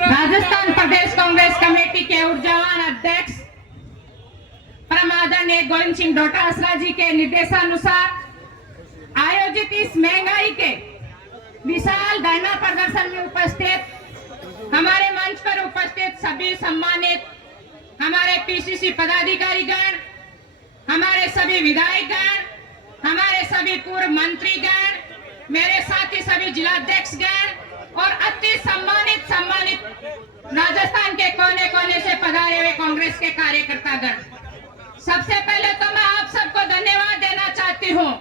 राजस्थान प्रदेश Congress committee के ऊर्जावान अध्यक्ष आदरणीय गोविंद सिंह डोटासरा जी के निर्देशानुसार आयोजित इस महंगाई के विशाल धरना प्रदर्शन में उपस्थित हमारे मंच पर उपस्थित सभी सम्मानित हमारे पीसीसी पदाधिकारीगण, हमारे सभी विधायकगण, हमारे सभी पूर्व मंत्रीगण, मेरे साथी सभी जिलाध्यक्षगण और अति सम्मानित राजस्थान के कोने कोने से पधारे हुए कांग्रेस के कार्यकर्तागण, सबसे पहले तो मैं आप सबको धन्यवाद देना चाहती हूँ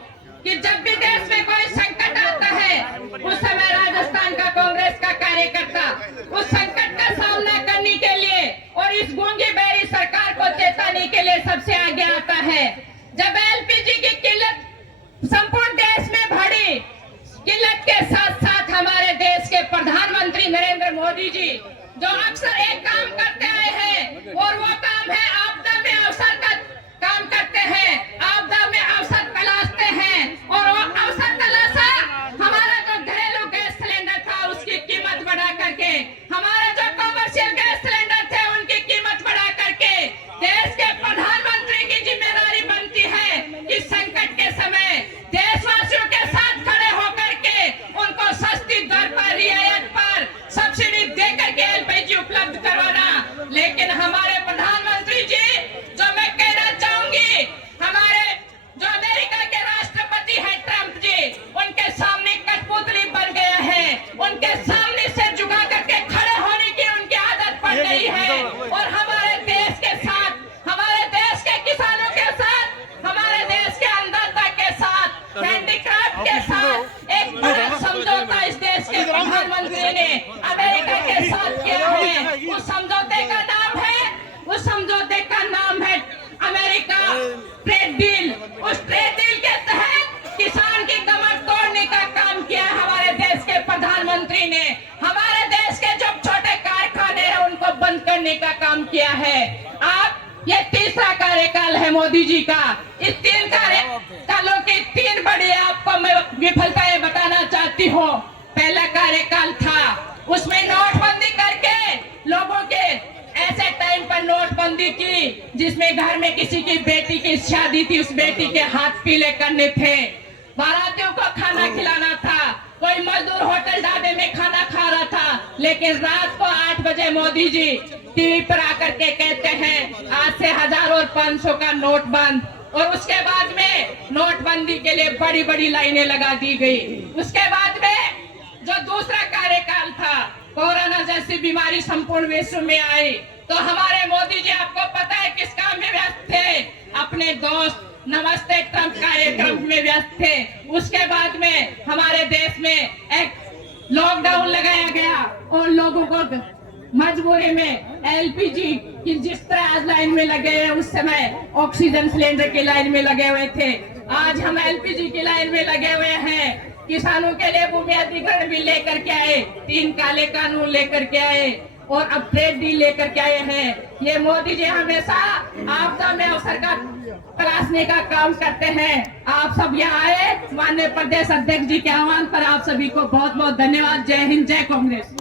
कि जब भी देश में कोई संकट आता है उस समय राजस्थान का कांग्रेस का कार्यकर्ता उस संकट का सामना करने के लिए और इस गूंगी बहरी सरकार को चेताने के लिए सबसे आगे आता है। जब एलपीजी की किल्लत संपूर्ण देश में बढ़ी, किल्लत के साथ साथ हमारे देश के प्रधानमंत्री नरेंद्र मोदी जी जो अक्सर एक काम करते आए हैं और वो काम है आपदा में अवसर का काम करते हैं, आपदा में अवसर तलाशते हैं और वो अवसर तलाशा हमारा जो घरेलू गैस सिलेंडर था उसकी कीमत बढ़ा करके, हमारे जो कमर्शियल गैस सिलेंडर थे उनकी कीमत बढ़ा करके देश के प्रधानमंत्री की जिम्मेदारी बनती है कि संकट के समय देशवासियों के साथ खड़े होकर के उनको सस्ती दर पर, रियायत पर सब्सिडी देकर के एलपीजी उपलब्ध करवाना। लेकिन हमारे प्रधानमंत्री जी, जो मैं कहना चाहूंगी, हमारे जो अमेरिका के राष्ट्रपति हैं ट्रंप जी, उनके सामने कठपुतली बन गया है, उनके सामने से झुका करके खड़े होने की उनकी आदत पड़ गई है और हमारे देश के साथ, हमारे देश के किसानों के साथ, हमारे देश के अन्नदाता के साथ, हैंडीक्राफ्ट के साथ एक बड़ा समझौता इस देश के प्रधानमंत्री ने अमेरिका के साथ किया है। उस समझौते का नाम है अमेरिका ट्रेड डील। उस ट्रेड डील के तहत किसान की कमर तोड़ने का काम किया हमारे देश के प्रधानमंत्री ने। हमारे देश के जो छोटे कारखाने हैं उनको बंद करने का काम किया है। आप ये तीसरा कार्यकाल है मोदी जी का। इस 3 कार्यकालों की 3 बड़ी आपको मैं विफलताएं बताना चाहती हूँ। पहला कार्यकाल था उसमें नोटबंदी करके लोगों के ऐसे टाइम पर नोटबंदी की जिसमें घर में किसी की बेटी की शादी थी, उस बेटी के हाथ पीले करने थे, बारातियों को खाना खिलाना था, कोई मजदूर होटल ढाबे में खाना खा रहा था। लेकिन रात को 8 बजे मोदी जी टीवी पर आकर के कहते हैं आज से 1000 और 500 का नोट बंद, और उसके बाद में नोटबंदी के लिए बड़ी बड़ी लाइनें लगा दी गई। उसके बाद में जो दूसरा कार्यकाल था, कोरोना जैसी बीमारी संपूर्ण विश्व में आई तो हमारे मोदी जी आपको पता है किस काम में व्यस्त थे, अपने दोस्त नमस्ते ट्रंप कार्यक्रम में व्यस्त थे। उसके बाद में हमारे देश में एक लॉकडाउन लगाया गया और लोगों को मजबूरी में एलपीजी की जिस तरह आज लाइन में लगे हुए, उस समय ऑक्सीजन सिलेंडर की लाइन में लगे हुए थे, आज हम एलपीजी की लाइन में लगे हुए हैं। किसानों के लिए भूमि अधिग्रहण भी लेकर के आए, 3 काले कानून लेकर के आए और अब ट्रेड डील लेकर के आए हैं। ये मोदी जी हमेशा आपदा में अवसर का तलाशने का काम करते हैं। आप सब यहाँ आए, माननीय प्रदेश अध्यक्ष जी के आह्वान पर आप सभी को बहुत बहुत धन्यवाद। जय हिंद, जय कांग्रेस।